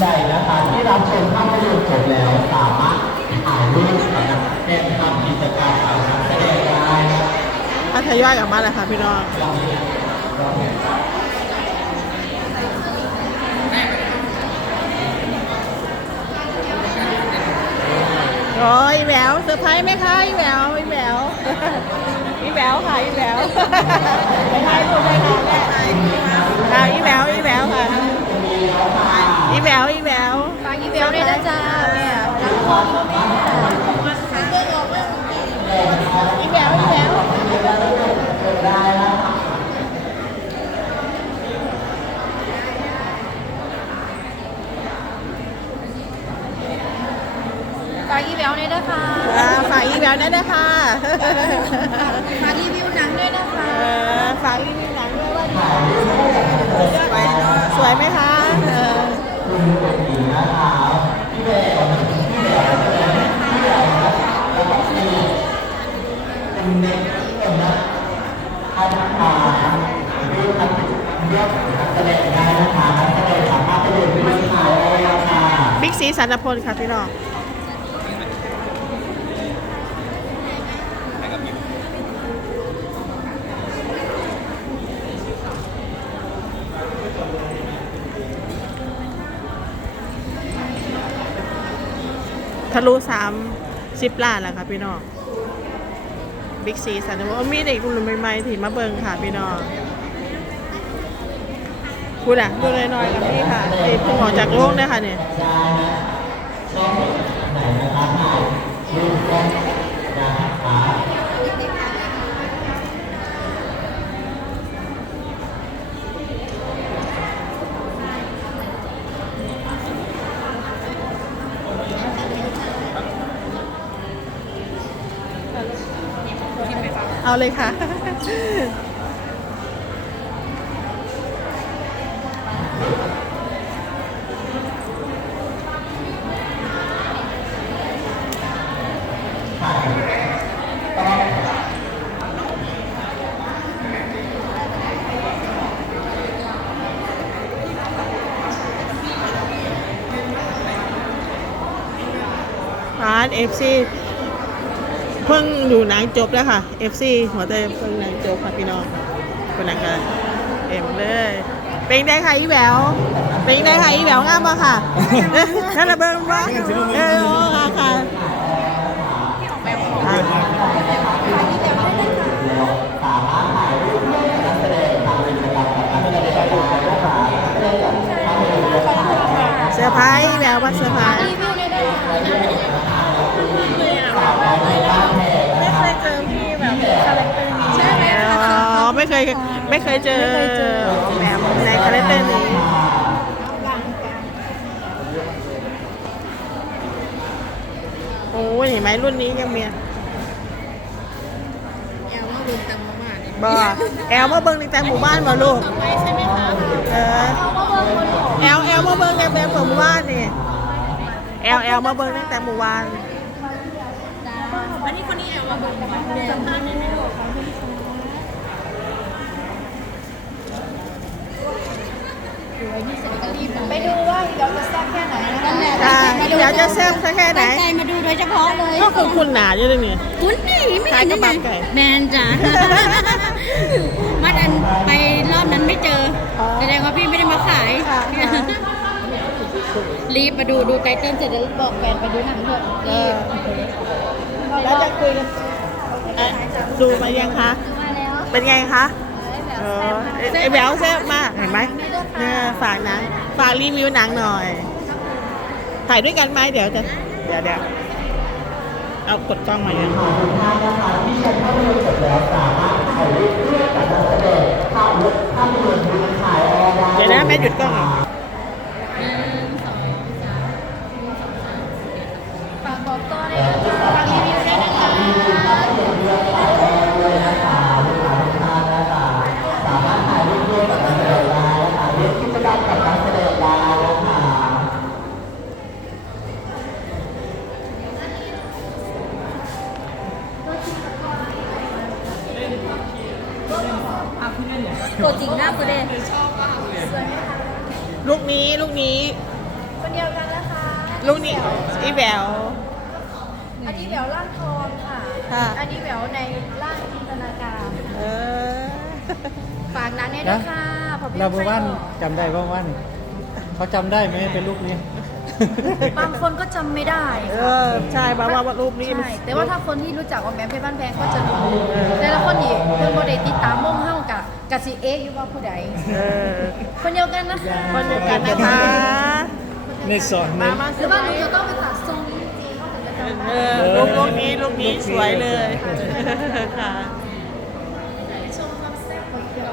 ใดนะคะที่รับชมภาพยนตร์จบแล้วสามารถถ่ายรูปกับนักเป็นทำกิจกรรมกับนักแสดงได้นะถ้าทยอยออกมาเลยค่ะพี่น้องโอ้ยแหววเซอร์ไพรส์ไหมคะอีแหววอีแหววอีแหววค่ะอีแหววไปถ่ายรูปเลยค่ะแม่ค่ะอีแหววอีแหววค่ะอีแหววอีแหวว ฝากอีเบลด้วยนะจ๊ะแม่รักพ่อก็แม่เรื่องออกเรื่อง อีแหววอีแหวว ฝากอีเบลด้วยนะคะ อ่า ฝากอีแหววนั่นนะคะฝากรีวิวหนังด้วยนะคะเออฝากรีวิวหนังด้วยว่าสวยไหมคะเออแสดงได้นะคะนักแสดงสามารถไปเดินไปดูถ่ายได้แล้วค่ะบิ๊กซีสันพลค่ะพี่น้อง ทะลุสามสิบล้านแล้วค่ะพี่น้องบิ๊กซีสันพลมีเด็กรุ่นใหม่ๆที่มาเบิงค่ะพี่น้องพูดอะดูน้อยๆกับพี่ค่ะไอ้เพิ่งออกจากโลกเนี่ยค่ะเนี่ย ได้นะชอบไหนนะคะถ่ายรูปก็นะคะ เอาเลยค่ะ ร้านเอฟซี พิ่งดูหนังจบแล้วค่ะ FC หัวใจเพิ่งหนังจบค่ะพี่น้องคนนั้นค่ะเอ็มเลย เป็นได้ค่ะอีแหววเป็นได้ค่ะอีแหววงามปะค่ะนั่นระเบิดปะเออค่ะค่ะค่ะเซอร์ไพรส์แววว่าเซอร์ไพรส์ เคยไม่เคยเจอแบบในคาแรคเตอร์นี้โอ้ยเห็นไหมรุ่นนี้ยังมีแอลว่าบุญตังมากๆบอแอลมาเบิ้งตั้งแต่หมู่บ้านบ่ลูกไปใช่ไหมคะเออแอลแอลมาเบิ้งตั้งแต่หมู่บ้านนี่แอลแอลมาเบิ้งตั้งแต่หมู่บ้านอันนี้คนนี้แอลว่าบุญสัมภาษณ์ได้ไหมลูก ไปดูว่าเดี๋ยวจะแซ่บแค่ไหนนั่นแหละอ่าเดี๋ยวจะแซ่บสักแค่ไหนตั้งใจมาดูโดยเฉพาะเลยก็คือคุณหนาอยู่เลยนี่คุณนี่ไม่เห็นได้ขายกระไงบะไก่แมนจ้ะมาดันไปรอบนั้นไม่เจออ๋อแสดงว่าพี่ไม่ได้มาขายค่ะค่ะรีบมาดูดูไตเติ้ลเสร็จแล้วบอกแฟนไปดูหนังเถอะรีบแล้วจะคุยกันอะดูมายังคะมาแล้วเป็นไงคะเออไอ้แหววแซ่บมากเห็น ไหมเนี่ยฝากหนังฝากรีวิวหนังหน่อย ถ่ายด้วยกันไหมเดี๋ยวจะเดี๋ยวเดี๋ยวเอากดกล้องมายังทุกท่านนะคะที่ชมภาพยนตร์จบแล้วสามารถถ่ายรูปร่วมกับนักแสดงภาพยนตร์ภาพยนตร์ดูถ่ายออนไลน์เดี๋ยวนะแม่หยุดกล้อง ตัวจริงหน้าประเด็นลูกนี้ลูกนี้ คนเดียวกันนะคะลูกนี้อีแหวว อันนี้แหววร่างทองค่ะ ค่ะ อันนี้แหววในร่างจินตนาการเออ ฝากร้านนี้ด้วยค่ะพอพี่เราเมื่อวานไส้กรอกจำได้บ้างวันเขาจำได้ไหมเป็นลูกนี้ บางคนก็จำไม่ได้เอค่ะอใช่เพราะว่ารูปนี้มัน ใช่แต่ว่าถ้าคนที่รู้จักว่าแม่เพชรบ้านแพงก็จะรู้แต่ละคนนี่เพื่อนโมเดลติดตามม่งเฮ้ากับกะสิเอ๊ะอยู่ว่าผู้ใดเออคนเดียวกันนะคะคนเดียวกันนะคะ ในสอนใน มามาหรือว่าหนูจะต้องไปตัดทรงจริงๆเขาถึงจะจำเอได้อลูกลูกนี้ลูกนี้สวยเลยค่ะชมความแซ่บของเดียว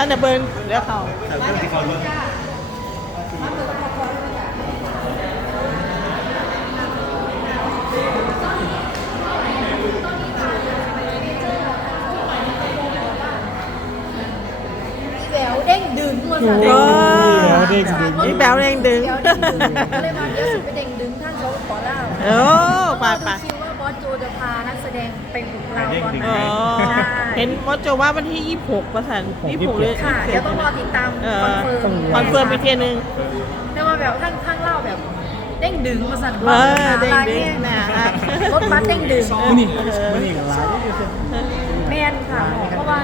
ท่านจะเบิร์นเดี๋ยวเขาแต่เรื่องที่เขารู้แหววเด้งดึงมาสั่นเออเด้งดึงนี่แบวเร่งดึงแหววเด้งดึงก็เลยมาเดี๋ยวสิไปเด้งดึงท่านเขาขอเล่าโอ้ไปไปต้ องรอดูคิวว่าบอสโจจะพานักแสดงไปบุกเราตอนไหนอ๋อใช่เห็นมดโจว่าวันที่ 26ประสัน26เลยค่ะเดี๋ยวต้องรอติดตามเอคอนอเฟิร์มคอนเฟิร์มอีกทีนึงแต่ว่าแบบท่านท่านเล่าแบบเด้งดึงมาสั่นเออเด้งดึงนะรถบัสเด้งดึงมันนี่มันนี่หลายที่สุดแม่นค่ะเพราะว่า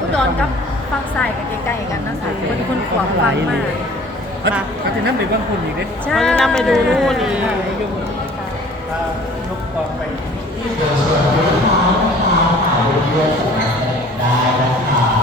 อุดรกับฟังสายกับใกล้ๆกันนะสายคนคนขวางฟังมากเขาจะนั่งไปบ้างคุณอีกเด้ใช่เขาจะนำไปดูนู่น อีกยกกองไปได้นะคะ